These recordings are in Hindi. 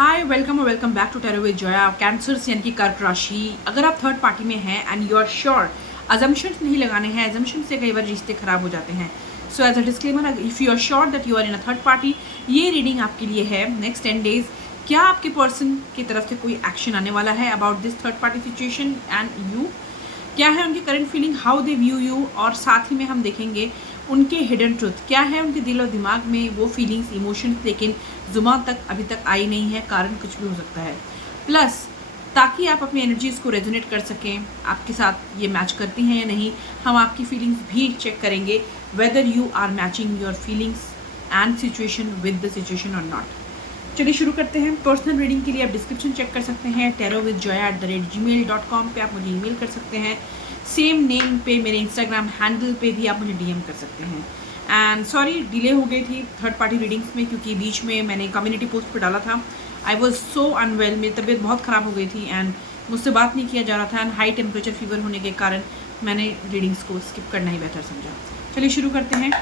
हाय वेलकम और welcome back to tarot with Jaya. Cancers यानी कि कर्क राशि, अगर आप थर्ड पार्टी में हैं and you are sure, assumptions नहीं लगाने हैं, अजम्पशन से कई बार रिश्ते खराब हो जाते हैं। So as a disclaimer, if you are sure that you are in a third party, ये रीडिंग आपके लिए है। नेक्स्ट 10 डेज क्या आपके पर्सन की तरफ से कोई एक्शन आने वाला है about this third party situation and you, क्या है उनकी current feeling, how they view you, और साथ ही में हम देखेंगे उनके हिडन ट्रुथ क्या है, उनके दिल और दिमाग में वो फीलिंग्स, इमोशंस, लेकिन जुबान तक अभी तक आई नहीं है, कारण कुछ भी हो सकता है। प्लस ताकि आप अपनी एनर्जीज़ को रेजोनेट कर सकें, आपके साथ ये मैच करती हैं या नहीं, हम आपकी फीलिंग्स भी चेक करेंगे whether you are matching your feelings and situation with the situation और नॉट। चलिए शुरू करते हैं। पर्सनल रीडिंग के लिए आप डिस्क्रिप्शन चेक कर सकते हैं, tarotwithjoya@gmail.com पे आप मुझे ईमेल कर सकते हैं। सेम नेम पे मेरे इंस्टाग्राम हैंडल पे भी आप मुझे डीएम कर सकते हैं। एंड सॉरी डिले हो गई थी थर्ड पार्टी रीडिंग्स में, क्योंकि बीच में मैंने कम्युनिटी पोस्ट पे डाला था। आई वॉज सो अनवेल, मेरी तबीयत बहुत ख़राब हो गई थी एंड मुझसे बात नहीं किया जा रहा था एंड हाई टेम्परेचर फीवर होने के कारण मैंने रीडिंग्स को स्किप करना ही बेहतर समझा। चलिए शुरू करते हैं,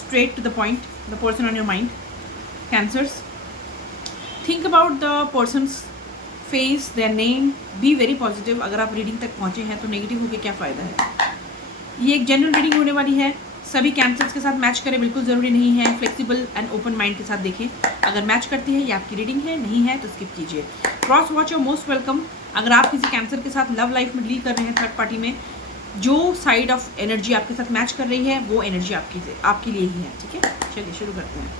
straight to the point. The person on your mind, Cancers. Think about the persons face, their name, be very positive. अगर आप रीडिंग तक पहुँचे हैं तो नेगेटिव होकर क्या फ़ायदा है। ये एक जनरल रीडिंग होने वाली है, सभी कैंसर्स के साथ मैच करें बिल्कुल ज़रूरी नहीं है। फ्लेक्सिबल एंड ओपन माइंड के साथ देखें, अगर मैच करती है ये आपकी रीडिंग है, नहीं है तो स्किप कीजिए। क्रॉस वॉच और मोस्ट वेलकम। अगर आप किसी कैंसर के साथ लव लाइफ में डील कर रहे हैं थर्ड पार्टी में, जो साइड ऑफ एनर्जी आपके साथ मैच कर रही है वो एनर्जी आपके लिए ही है। ठीक है, चलिए शुरू करते हैं।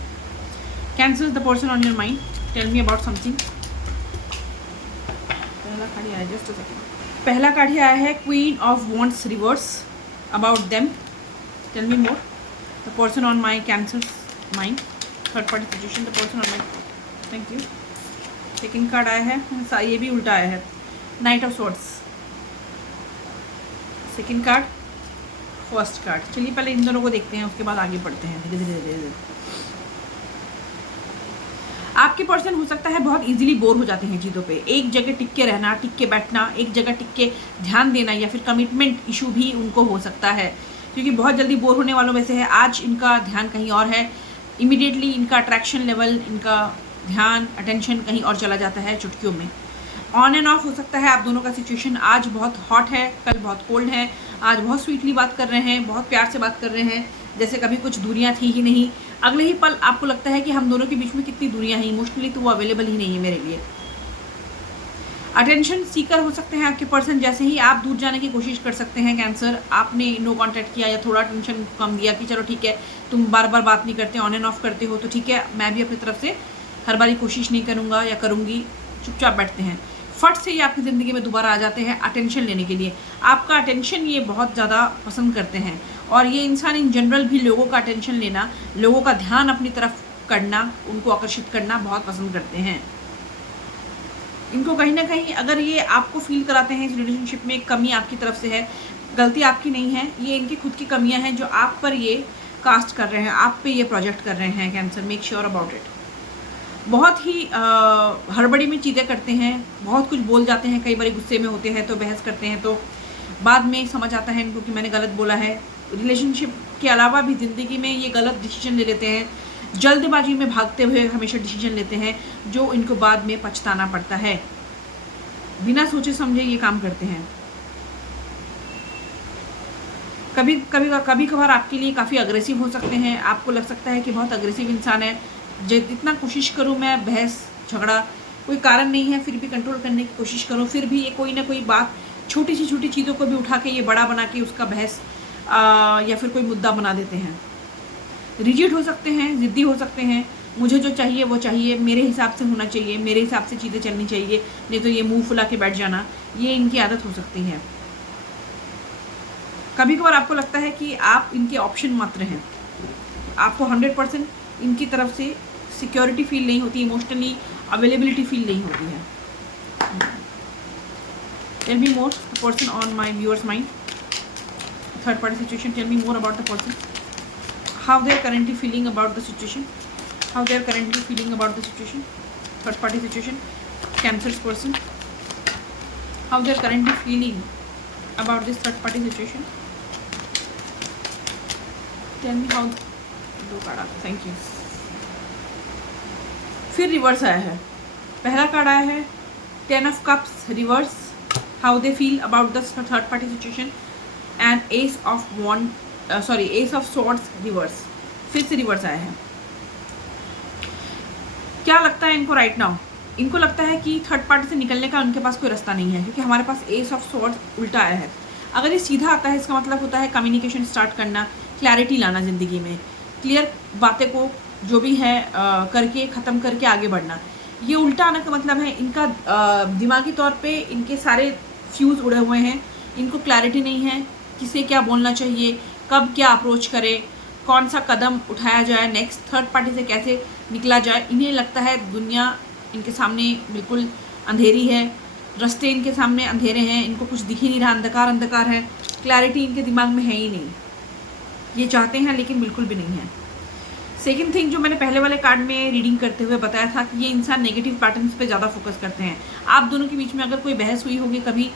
Cancers, the person on your mind, tell me about something. पहला कार्ड आया, जस्ट अ सेकंड। पहला कार्ड आया है queen of wands reverse. About them, tell me more. The person on my Cancers mind, third party situation, the person on my, thank you. Second card आया है, ये भी उल्टा आया है, knight of swords. Second card, first card. चलिए पहले इन दोनों को देखते हैं, उसके बाद आगे बढ़ते हैं धीरे धीरे धीरे धीरे। आपके पर्सन हो सकता है बहुत इजीली बोर हो जाते हैं चीज़ों पे, एक जगह टिक के रहना, टिक के बैठना, एक जगह टिक के ध्यान देना, या फिर कमिटमेंट इशू भी उनको हो सकता है, क्योंकि बहुत जल्दी बोर होने वालों में से है। आज इनका ध्यान कहीं और है, इमीडिएटली इनका अट्रैक्शन लेवल, इनका ध्यान, अटेंशन कहीं और चला जाता है चुटकियों में। ऑन एंड ऑफ हो सकता है आप दोनों का सिचुएशन, आज बहुत हॉट है, कल बहुत कोल्ड है, आज बहुत स्वीटली बात कर रहे हैं, बहुत प्यार से बात कर रहे हैं, जैसे कभी कुछ दूरियां थी ही नहीं। अगले ही पल आपको लगता है कि हम दोनों के बीच में कितनी दूरियां हैं, इमोशनली तो वो अवेलेबल ही नहीं है मेरे लिए। अटेंशन सीकर हो सकते हैं आपके पर्सन, जैसे ही आप दूर जाने की कोशिश कर सकते हैं कैंसर, आपने नो कांटेक्ट किया या थोड़ा टेंशन कम दिया कि चलो ठीक है तुम बार बार बात नहीं करते, ऑन एंड ऑफ करते हो तो ठीक है, मैं भी अपनी तरफ से हर बारी कोशिश नहीं करूँगा या करूँगी, चुपचाप बैठते हैं। फट से ये आपकी ज़िंदगी में दोबारा आ जाते हैं अटेंशन लेने के लिए। आपका अटेंशन ये बहुत ज़्यादा पसंद करते हैं, और ये इंसान इन जनरल भी लोगों का अटेंशन लेना, लोगों का ध्यान अपनी तरफ करना, उनको आकर्षित करना बहुत पसंद करते हैं। इनको कहीं ना कहीं अगर ये आपको फील कराते हैं इस रिलेशनशिप में कमी आपकी तरफ से है, गलती आपकी नहीं है, ये इनकी खुद की कमियां हैं जो आप पर ये कास्ट कर रहे हैं, आप पे ये प्रोजेक्ट कर रहे हैं cancer. Make sure about it. बहुत ही हड़बड़ी में चीज़ें करते हैं, बहुत कुछ बोल जाते हैं, कई बार गुस्से में होते हैं तो बहस करते हैं, तो बाद में समझ आता है इनको कि मैंने गलत बोला है। रिलेशनशिप के अलावा भी ज़िंदगी में ये गलत डिसीजन ले लेते हैं, जल्दबाजी में भागते हुए हमेशा डिसीजन लेते हैं, जो इनको बाद में पछताना पड़ता है। बिना सोचे समझे ये काम करते हैं। कभी कभार आपके लिए काफ़ी अग्रेसिव हो सकते हैं, आपको लग सकता है कि बहुत अग्रेसिव इंसान है, जितना कोशिश करूँ मैं, बहस झगड़ा कोई कारण नहीं है फिर भी कंट्रोल करने की कोशिश करूँ, फिर भी ये कोई ना कोई बात, छोटी चीज़ों को भी उठा के ये बड़ा बना के उसका बहस या फिर कोई मुद्दा बना देते हैं। रिजिड हो सकते हैं, ज़िद्दी हो सकते हैं, मुझे जो चाहिए वो चाहिए, मेरे हिसाब से होना चाहिए, मेरे हिसाब से चीज़ें चलनी चाहिए, नहीं तो ये मुंह फुला के बैठ जाना, ये इनकी आदत हो सकती है। कभी कभार आपको लगता है कि आप इनके ऑप्शन मात्र हैं, आपको 100% इनकी तरफ से सिक्योरिटी फील नहीं होती, इमोशनली अवेलेबिलिटी फील नहीं होती है। Tell me more, the person on my viewers mind, third party situation, tell me more about the person, how they are currently feeling about the situation, how they are currently feeling about the situation, third party situation, Cancers person, how they are currently feeling about this third party situation, tell me how, दो कार्ड, थैंक यू। फिर रिवर्स आया है, पहला कार्ड आया है 10 of cups reverse, how they feel about the third party situation, and S of swords reverse, फिर से रिवर्स आया है। क्या लगता है इनको राइट नाउ? इनको लगता है कि थर्ड पार्टी से निकलने का उनके पास कोई रास्ता नहीं है, क्योंकि हमारे पास एस ऑफ सॉर्ड्स उल्टा आया है। अगर ये सीधा आता है इसका मतलब होता है कम्युनिकेशन स्टार्ट करना, क्लैरिटी लाना ज़िंदगी में, क्लियर बातें को जो भी है करके ख़त्म करके आगे बढ़ना। ये उल्टा आने का मतलब है इनका दिमागी तौर पे इनके सारे फ्यूज़ उड़े हुए हैं, इनको क्लैरिटी नहीं है किसे क्या बोलना चाहिए, कब क्या अप्रोच करे, कौन सा कदम उठाया जाए, नेक्स्ट थर्ड पार्टी से कैसे निकला जाए। इन्हें लगता है दुनिया इनके सामने बिल्कुल अंधेरी है, रास्ते इनके सामने अंधेरे हैं, इनको कुछ दिख ही नहीं रहा, अंधकार अंधकार है, क्लैरिटी इनके दिमाग में है ही नहीं। ये चाहते हैं लेकिन बिल्कुल भी नहीं है। सेकेंड थिंग जो मैंने पहले वाले कार्ड में रीडिंग करते हुए बताया था कि ये इंसान नेगेटिव पैटर्न्स पे ज़्यादा फोकस करते हैं। आप दोनों के बीच में अगर कोई बहस हुई होगी कभी,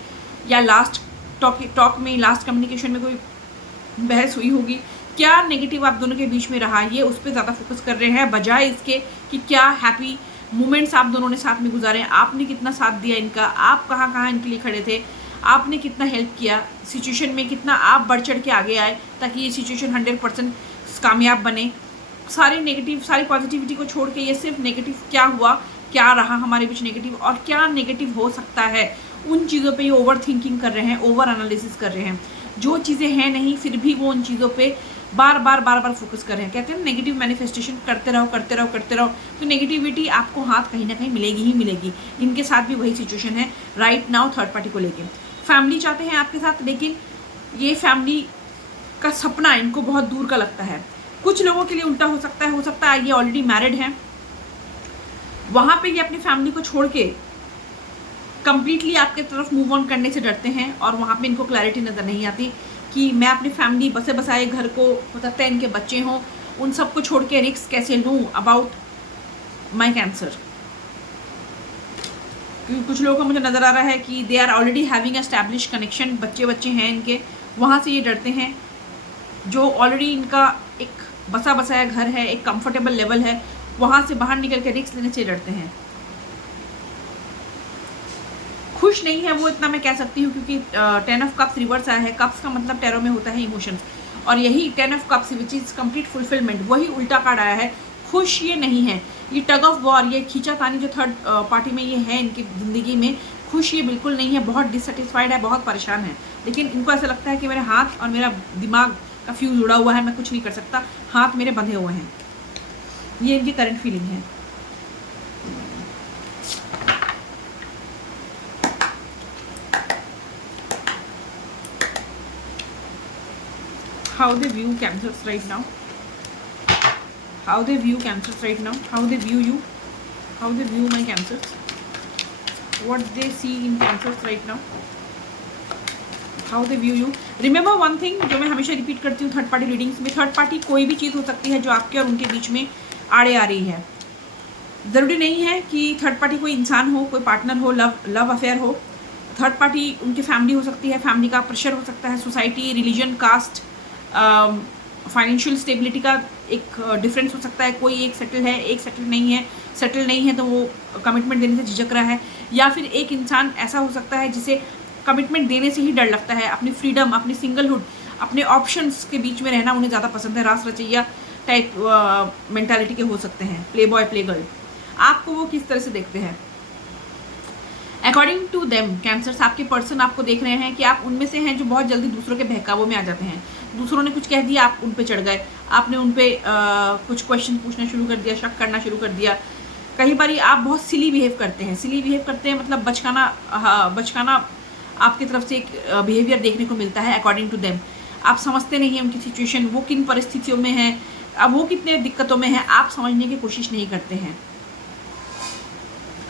या लास्ट टॉक में, लास्ट कम्युनिकेशन में कोई बहस हुई होगी, क्या नेगेटिव आप दोनों के बीच में रहा, ये उस पर ज़्यादा फोकस कर रहे हैं बजाय इसके कि क्या हैप्पी मोमेंट्स आप दोनों ने साथ में गुजारे, आपने कितना साथ दिया इनका, आप कहाँ कहाँ इनके लिए खड़े थे, आपने कितना हेल्प किया सिचुएशन में, कितना आप बढ़ चढ़ के आगे आए ताकि ये सिचुएशन 100% कामयाब बने। सारी नेगेटिव, सारी पॉजिटिविटी को छोड़ के ये सिर्फ नेगेटिव क्या हुआ, क्या रहा हमारे बीच नेगेटिव, और क्या नेगेटिव हो सकता है, उन चीज़ों पे ये ओवर थिंकिंग कर रहे हैं, ओवर एनालिसिस कर रहे हैं। जो चीज़ें हैं नहीं फिर भी वो उन चीज़ों पे बार बार फोकस कर रहे हैं। कहते हैं नेगेटिव मैनिफेस्टेशन करते रहो, तो नेगेटिविटी आपको हाथ कहीं ना कहीं मिलेगी ही मिलेगी। इनके साथ भी वही सिचुएशन है राइट नाउ थर्ड पार्टी को लेके। फैमिली चाहते हैं आपके साथ, लेकिन ये फैमिली का सपना इनको बहुत दूर का लगता है। कुछ लोगों के लिए उल्टा हो सकता है ये ऑलरेडी मैरिड हैं, वहाँ पे ये अपनी फैमिली को छोड़ के कंप्लीटली आपके तरफ मूव ऑन करने से डरते हैं, और वहाँ पे इनको क्लैरिटी नज़र नहीं आती कि मैं अपनी फैमिली बसे बसाए घर को, हो सकता है इनके बच्चे हों, उन सबको छोड़ के रिस्क कैसे लूँ अबाउट माई कैंसर। क्योंकि कुछ लोगों को मुझे नज़र आ रहा है कि they are already having establish connection, बच्चे हैं इनके, वहाँ से ये डरते हैं। जो ऑलरेडी इनका एक बसा बसाया घर है, एक कंफर्टेबल लेवल है, वहाँ से बाहर निकल के रिस्क लेने से डरते हैं। खुश नहीं है वो, इतना मैं कह सकती हूँ, क्योंकि 10 ऑफ कप्स रिवर्स आया है। कप्स का मतलब टैरो में होता है इमोशंस, और यही 10 of cups which is complete fulfilment, वही उल्टा कार्ड आया है। खुश ये नहीं है, ये टग ऑफ वॉर, ये खींचातानी जो थर्ड पार्टी में ये है इनकी ज़िंदगी में, खुश ये बिल्कुल नहीं है, बहुत डिससेटिस्फाइड है, बहुत परेशान है। लेकिन इनको ऐसा लगता है कि मेरे हाथ और मेरा दिमाग का फ्यूज उड़ा हुआ है, मैं कुछ नहीं कर सकता, हाथ मेरे बंधे हुए हैं। ये इनकी करंट फीलिंग है। How they view cancers right now, how they view cancers right now, how they view you, how they view my cancers, what they see in cancers right now, how they view you. Remember one thing जो मैं हमेशा रिपीट करती हूँ थर्ड पार्टी रीडिंग्स में, थर्ड पार्टी कोई भी चीज़ हो सकती है जो आपके और उनके बीच में आड़े आ रही है। ज़रूरी नहीं है कि थर्ड पार्टी कोई इंसान हो, कोई पार्टनर हो, लव अफेयर हो। थर्ड पार्टी उनकी फैमिली हो सकती है, फैमिली का प्रेशर हो सकता है, society, religion, caste, financial stability का एक डिफरेंस हो सकता है। कोई एक सेटल है, एक सेटल नहीं है तो वो कमिटमेंट देने से झिझक रहा है, या फिर एक इंसान ऐसा हो सकता है जिसे कमिटमेंट देने से ही डर लगता है। अपनी फ्रीडम, अपनी सिंगलहुड, अपने ऑप्शंस के बीच में रहना उन्हें ज़्यादा पसंद है। रास रचैया टाइप मेंटालिटी के हो सकते हैं, प्ले बॉय प्ले गर्ल। आपको वो किस तरह से देखते हैं? अकॉर्डिंग टू देम कैंसर्स, आपके पर्सन आपको देख रहे हैं कि आप उनमें से हैं जो बहुत जल्दी दूसरों के बहकावों में आ जाते हैं। दूसरों ने कुछ कह दिया, आप उन पे चढ़ गए, आपने उन पे कुछ क्वेश्चन पूछना शुरू कर दिया, शक करना शुरू कर दिया। कई बार आप बहुत सिली बिहेव करते हैं, मतलब बचकाना आपकी तरफ से एक बिहेवियर देखने को मिलता है। अकॉर्डिंग टू देम आप समझते नहीं हैं उनकी सिचुएशन, वो किन परिस्थितियों में है, अब वो कितने दिक्कतों में है, आप समझने की कोशिश नहीं करते हैं।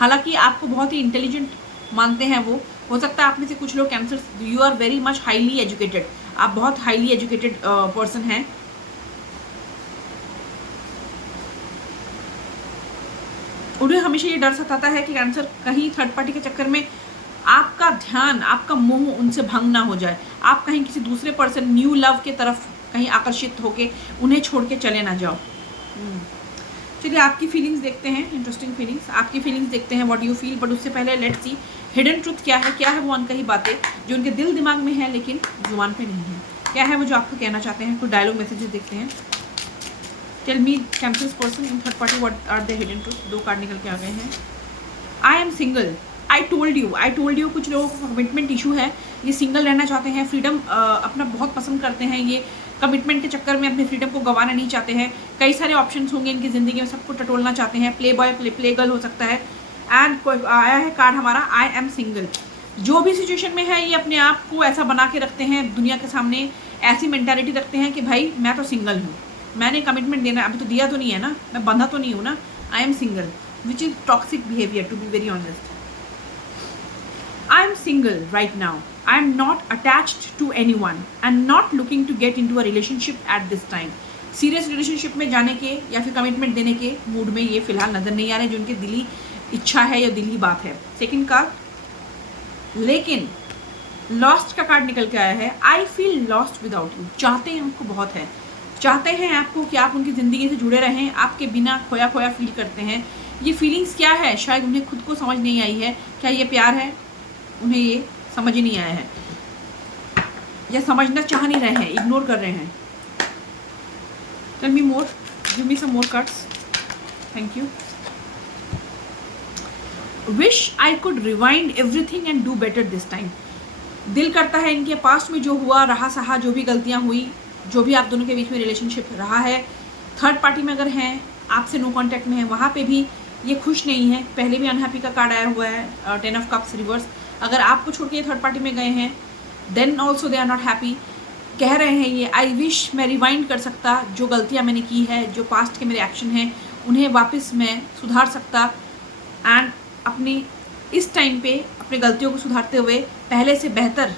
हालांकि आपको बहुत ही इंटेलिजेंट मानते हैं वो। हो सकता है आप में से कुछ लोग Cancer, you are very much highly educated, आप बहुत हाईली एजुकेटेड पर्सन हैं। उन्हें हमेशा ये डर सताता है कि कैंसर कहीं थर्ड पार्टी के चक्कर में आपका ध्यान, आपका मोह उनसे भंग ना हो जाए, आप कहीं किसी दूसरे पर्सन, न्यू लव के तरफ कहीं आकर्षित होके उन्हें छोड़ के चले ना जाओ। चलिए आपकी फीलिंग्स देखते हैं, इंटरेस्टिंग फीलिंग्स, आपकी फीलिंग्स देखते हैं, व्हाट यू फील। बट उससे पहले लेट्स सी हिडन ट्रुथ क्या है वो अनकही बातें जो उनके दिल दिमाग में है लेकिन जुबान पे नहीं है। क्या है वो जो आपको कहना चाहते हैं? कुछ डायलॉग मैसेजेस देखते हैं। Tell me Cancers person in third party what are the hidden truth. 2 card निकल के आ गए हैं। I am single, I told you. कुछ लोगों को कमिटमेंट इशू है, ये सिंगल रहना चाहते हैं, फ्रीडम अपना बहुत पसंद करते हैं, ये कमिटमेंट के चक्कर में अपने फ्रीडम को गंवाना नहीं चाहते हैं। कई सारे ऑप्शंस होंगे इनकी ज़िंदगी में, सबको टटोलना चाहते हैं, प्ले बॉय प्ले गर्ल हो सकता है। एंड आया है कार्ड हमारा आई एम सिंगल। जो भी सिचुएशन में है ये अपने आप को ऐसा बना के रखते हैं, दुनिया के सामने ऐसी मेंटालिटी रखते हैं कि भाई मैं तो सिंगल हूँ, मैंने कमिटमेंट देना अभी तो दिया तो नहीं है ना, मैं बंधा तो नहीं हूँ ना, I am single, which is toxic behaviour to be very honest. I am single right now. I am not attached to anyone and not looking to get into a relationship at this time. Serious relationship में जाने के या फिर कमिटमेंट देने के मूड में ये फिलहाल नज़र नहीं आ रहे, जो उनकी दिली इच्छा है या दिली बात है। सेकंड कार्ड, लेकिन लॉस्ट का कार्ड निकल के आया है। I feel lost without you. चाहते हैं उनको बहुत है, चाहते हैं आपको कि आप उनकी ज़िंदगी से जुड़े रहें, आपके बिना खोया खोया फील करते हैं। ये फीलिंग्स क्या है शायद उन्हें खुद को समझ नहीं आई है। क्या ये प्यार है? उन्हें ये समझ ही नहीं आया है या समझना चाह नहीं रहे हैं, इग्नोर कर रहे हैं। Tell me more, give me some more cards, thank you. Wish I could rewind everything and do better this time. दिल करता है इनके पास्ट में जो हुआ रहा सहा, जो भी गलतियां हुई, जो भी आप दोनों के बीच में रिलेशनशिप रहा है, थर्ड पार्टी में अगर हैं, आपसे नो कॉन्टैक्ट में है, वहाँ पे भी ये खुश नहीं है। पहले भी अनहैप्पी का कार्ड आया हुआ है, 10 ऑफ कप्स रिवर्स। अगर आपको छोड़ के ये थर्ड पार्टी में गए हैं then also they are not happy. कह रहे हैं ये आई विश मैं रिवाइंड कर सकता, जो गलतियाँ मैंने की है, जो पास्ट के मेरे एक्शन हैं उन्हें वापस मैं सुधार सकता एंड अपनी इस टाइम पे अपनी गलतियों को सुधारते हुए पहले से बेहतर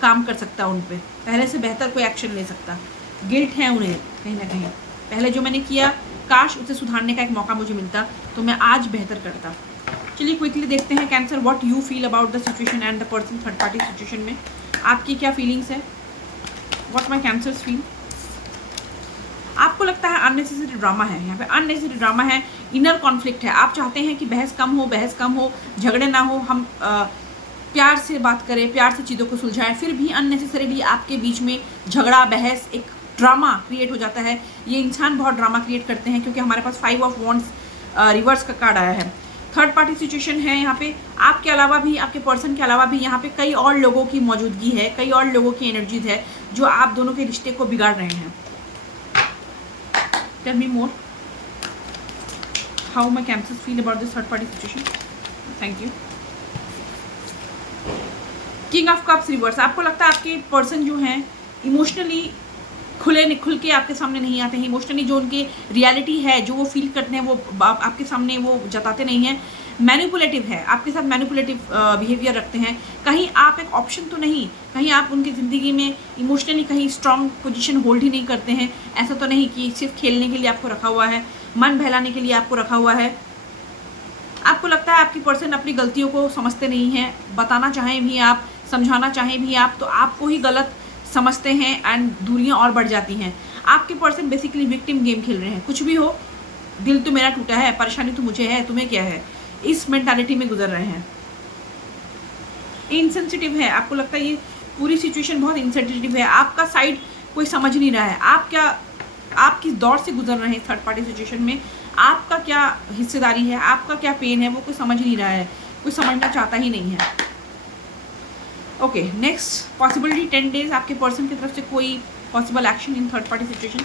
काम कर सकता, उन पे पहले से बेहतर कोई एक्शन ले सकता। गिल्ट है उन्हें कहीं ना कहीं, पहले जो मैंने किया काश उसे सुधारने का एक मौका मुझे मिलता तो मैं आज बेहतर करता। चलिए क्विकली देखते हैं cancer what you feel about the situation and the person third party situation में आपकी क्या फीलिंग्स है, व्हाट माय कैंसर्स फील। आपको लगता है अननेसेसरी ड्रामा है, यहाँ पे अननेसेसरी ड्रामा है, इनर कॉन्फ्लिक्ट है। आप चाहते हैं कि बहस कम हो, झगड़े ना हो, हम प्यार से बात करें, प्यार से चीज़ों को सुलझाएं, फिर भी अननेसेसरीली आपके बीच में झगड़ा बहस एक ड्रामा क्रिएट हो जाता है। ये इंसान बहुत ड्रामा क्रिएट करते हैं क्योंकि हमारे पास 5 ऑफ वॉन्ड्स रिवर्स का कार्ड आया है। थर्ड पार्टी सिचुएशन है यहाँ पे, आपके अलावा भी, आपके पर्सन के अलावा भी यहाँ पे कई और लोगों की मौजूदगी है, कई और लोगों की एनर्जीज है जो आप दोनों के रिश्ते को बिगाड़ रहे हैं। Tell me more how my Cancers feel about this third party situation. Thank you. King of cups reverse. आपको लगता है आपके पर्सन जो हैं इमोशनली खुल के आपके सामने नहीं आते हैं, इमोशनली जो उनकी रियलिटी है, जो वो फील करते हैं वो आपके सामने वो जताते नहीं हैं। मैनिपुलेटिव है, आपके साथ मैनिपुलेटिव बिहेवियर रखते हैं। कहीं आप एक ऑप्शन तो नहीं, कहीं आप उनकी ज़िंदगी में इमोशनली कहीं स्ट्रॉन्ग पोजीशन होल्ड ही नहीं करते हैं। ऐसा तो नहीं कि सिर्फ खेलने के लिए आपको रखा हुआ है, मन बहलाने के लिए आपको रखा हुआ है। आपको लगता है आपकी पर्सन अपनी गलतियों को समझते नहीं हैं, बताना चाहें भी आप, समझाना चाहें भी आप, तो आपको ही गलत समझते हैं एंड दूरियां और बढ़ जाती हैं। आपके पर्सन बेसिकली विक्टिम गेम खेल रहे हैं। कुछ भी हो, दिल तो मेरा टूटा है, परेशानी तो मुझे है, तुम्हें क्या है, इस मेंटालिटी में गुजर रहे हैं। इनसेंसिटिव है, आपको लगता है ये पूरी सिचुएशन बहुत इनसेंसिटिव है, आपका साइड कोई समझ नहीं रहा है, आप किस दौर से गुजर रहे हैं थर्ड पार्टी सिचुएशन में, आपका क्या हिस्सेदारी है, आपका क्या पेन है, वो कोई समझ नहीं रहा है, कोई समझना चाहता ही नहीं है। ओके, नेक्स्ट पॉसिबिलिटी 10 डेज आपके पर्सन की तरफ से कोई possible action in third party situation.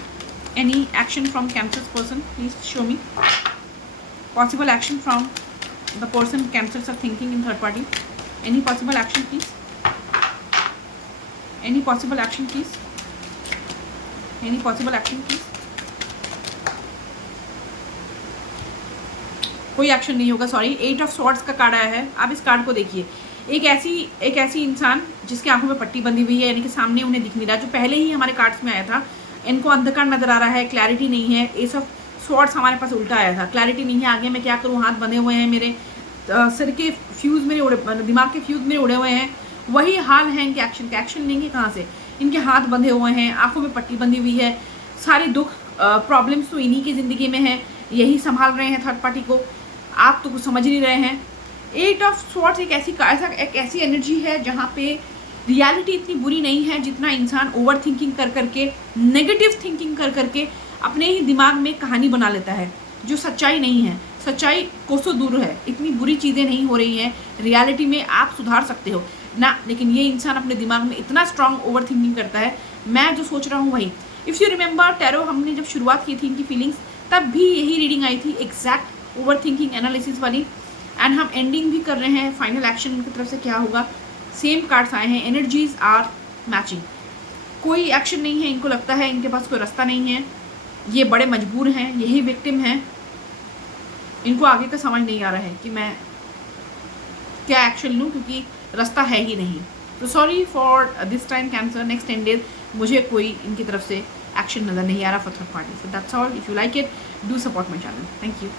Any action from Cancers person, please show me possible action from the person Cancers are thinking in third party. Any possible action please, any possible action please, any possible action please. कोई एक्शन नहीं होगा, सॉरी। 8 ऑफ स्वॉर्ड्स का कार्ड आया है। आप इस कार्ड को देखिए, एक ऐसी इंसान जिसके आंखों में पट्टी बंधी हुई है, यानी कि सामने उन्हें दिख नहीं रहा, जो पहले ही हमारे कार्ड्स में आया था। इनको अंधकार नजर आ रहा है, क्लैरिटी नहीं है। एस ऑफ स्वॉर्ड्स हमारे पास उल्टा आया था, क्लैरिटी नहीं है, आगे मैं क्या करूँ, हाथ बंधे हुए हैं मेरे, सिर के फ्यूज़ मेरे उड़े, दिमाग के फ्यूज़ मेरे उड़े हुए हैं। वही हाल है इनके एक्शन के। एक्शन लेंगे कहाँ से, इनके हाथ बंधे हुए हैं, आंखों में पट्टी बंधी हुई है, सारे दुख प्रॉब्लम्स तो इन्हीं की ज़िंदगी में है। यही संभाल रहे हैं थर्ड पार्टी को, आप तो कुछ समझ नहीं रहे हैं। 8 ऑफ स्वॉर्ड्स एक ऐसी एनर्जी है जहाँ पे रियलिटी इतनी बुरी नहीं है जितना इंसान ओवर थिंकिंग कर करके, नेगेटिव थिंकिंग कर करके अपने ही दिमाग में कहानी बना लेता है जो सच्चाई नहीं है। सच्चाई कोसों दूर है, इतनी बुरी चीज़ें नहीं हो रही हैं, रियलिटी में आप सुधार सकते हो ना, लेकिन ये इंसान अपने दिमाग में इतना स्ट्रांग ओवर थिंकिंग करता है। मैं जो सोच रहा हूँ वही, इफ़ यू रिमेंबर टैरो हमने जब शुरुआत की थी इनकी फीलिंग्स, तब भी यही रीडिंग आई थी, एग्जैक्ट ओवर थिंकिंग एनालिसिस वाली। एंड हम एंडिंग भी कर रहे हैं, फाइनल एक्शन उनकी तरफ से क्या होगा। सेम कार्ड्स आए हैं, एनर्जीज आर मैचिंग, कोई एक्शन नहीं है, इनको लगता है इनके पास कोई रास्ता नहीं है, ये बड़े मजबूर हैं, यही विक्टिम हैं, इनको आगे का समझ नहीं आ रहा है कि मैं क्या एक्शन लूँ क्योंकि रास्ता है ही नहीं। तो sorry for this time cancer, next 10 days मुझे कोई इनकी तरफ से एक्शन नज़र नहीं आ रहा for third party. So that's all, if you like it do support my channel, thank you.